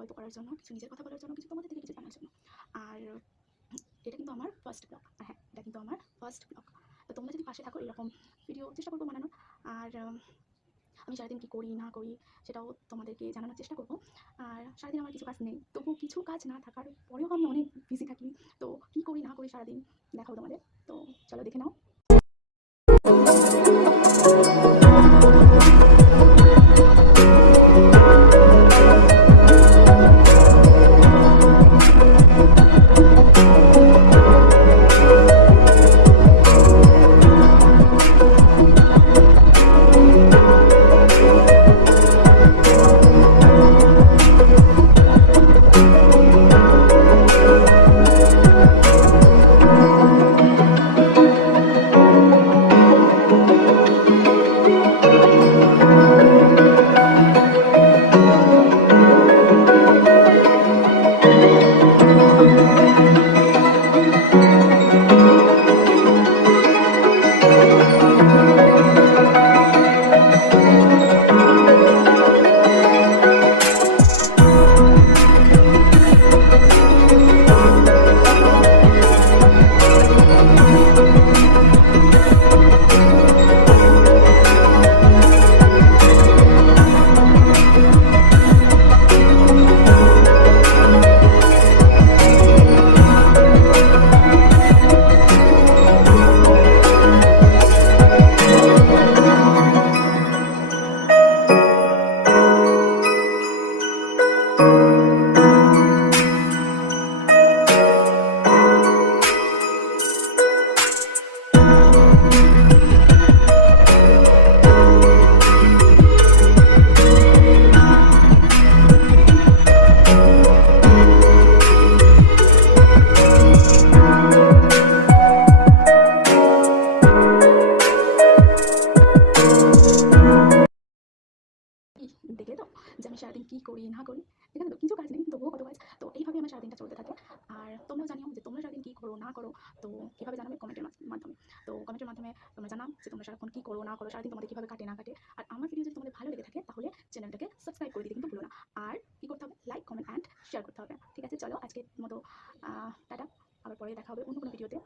গল্প করার জন্য, কিছু নিজের কথা বলার জন্য, কিছু তোমাদের থেকে কিছু জানার জন্য। আর এটা কিন্তু আমার ফার্স্ট ব্লগ। হ্যাঁ, এটা কিন্তু আমার ফার্স্ট ব্লগ। তো তোমরা যদি পাশে থাকো এরকম ভিডিও চেষ্টা করবো বানানোর। আর আমি সারাদিন কী করি না করি সেটাও তোমাদেরকে জানানোর চেষ্টা করবো। আর সারাদিন আমার কিছু কাজ নেই, তবু কিছু কাজ না থাকার পরেও আমি অনেক বিজি থাকি। তো কী করি না করি সারাদিন দেখাবো তোমাদের। তো চলো দেখে নাও। দেখলে তো যে আমি সারাদিন কী করি না করি। এখানে তো কিছু কাজ নেই, তবুও কত কাজ। তো এইভাবে আমার সারাদিনটা চলতে থাকে। আর তোমরাও জানিও যে তোমরা সারাদিন কী করো না করো। তো কীভাবে জানাবে কমেন্টের মাধ্যমে। তো কমেন্টের মাধ্যমে তোমরা জানাও যে তোমরা সারাক্ষণ কী করো না করো, সারাদিন তোমাদের কীভাবে কাটে না কাটে। আর আমার ভিডিও যদি তোমাদের ভালো লেগে থাকে তাহলে চ্যানেলটাকে সাবস্ক্রাইব করে দিতে কিন্তু ভুলো না। আর কী করতে হবে, লাইক কমেন্ট অ্যান্ড শেয়ার করতে হবে। ঠিক আছে, চলো আজকের মতো টাটা। আবার পরে দেখা হবে অন্য কোনো ভিডিওতে।